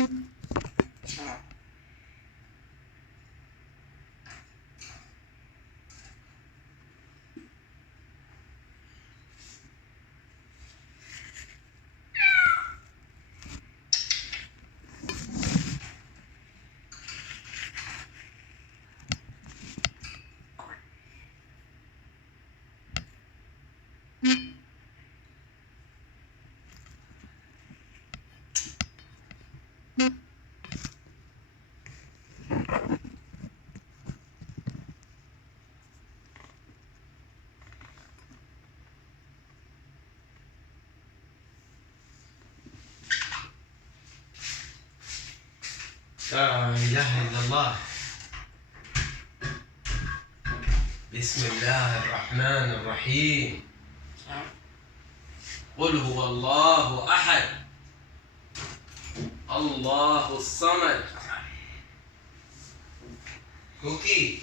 لا إله إلا الله. بسم الله الرحمن الرحيم. قل هو الله أحد الله الصمد. كوكي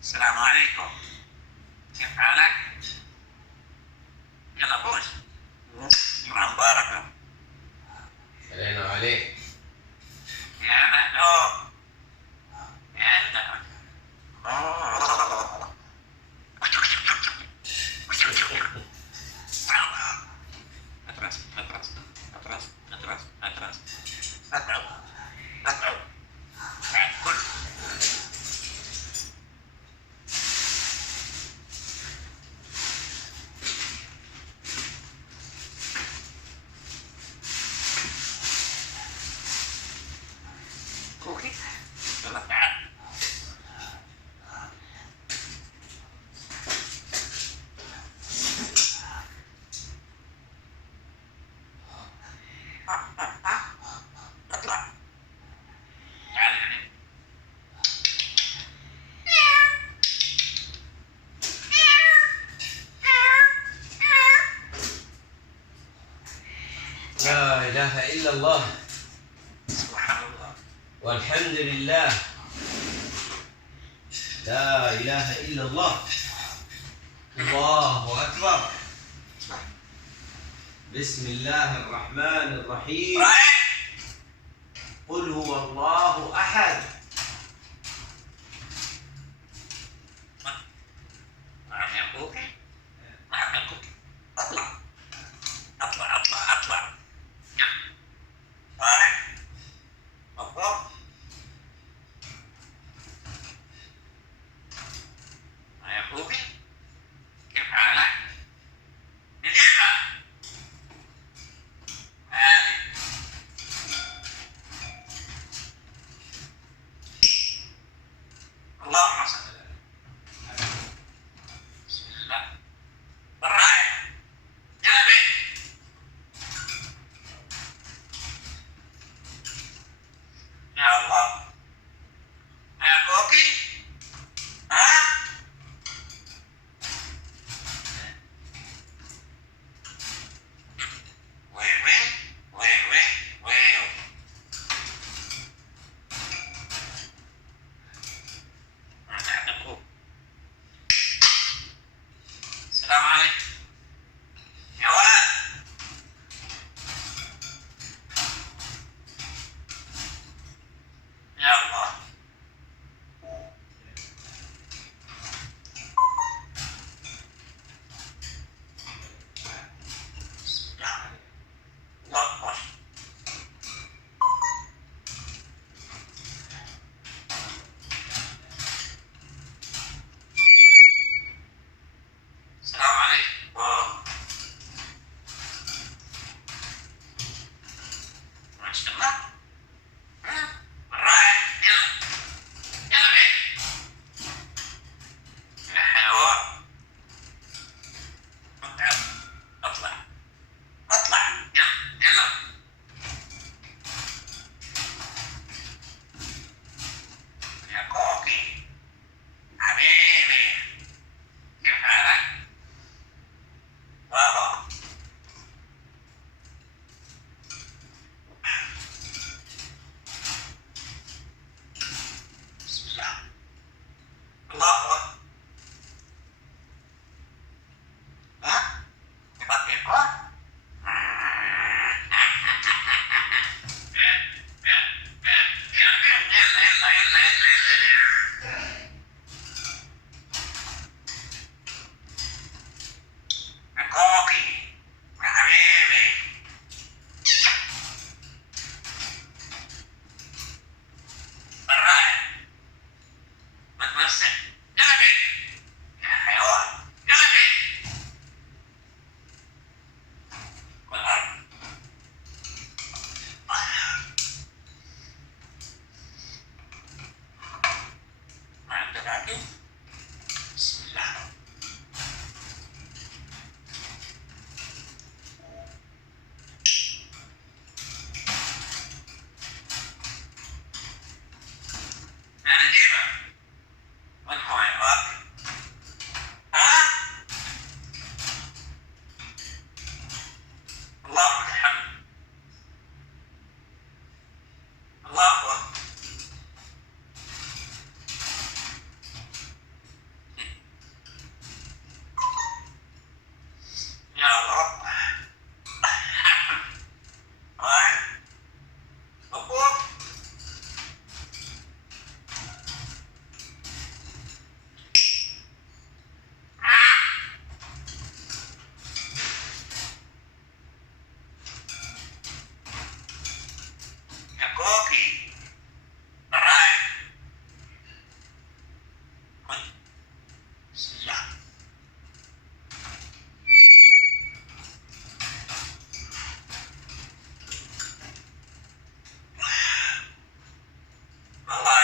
السلام عليكم، كيف حالك؟ يلا فوز، جمعة مباركة. علينا وعليك. يا مهلوك يا أنت. كوكي يلا تعال. اطلع تعال يعني. لا إله إلا الله سبحان الله. والحمد لله. لا إله إلا الله. الله أكبر. بسم الله الرحمن الرحيم. قل هو الله أحد. نعم يا كوكي، نعم يا كوكي. اطلع اطلع اطلع اطلع. مبروك. يا كوكي كيف حالك؟ نجيبة هذه. اللهم صل على النبي. بسم الله. بالراحة جنبي. يا الله يا كوكي. ها؟ وين وين وين وين وين. wabarakatuh. Bismillah. Najib, what going on? Huh? Allahu Akbar. Allahu Akbar. Ya Allah. Alright. Apa? Ya kopi. Alright. Siap. Alright.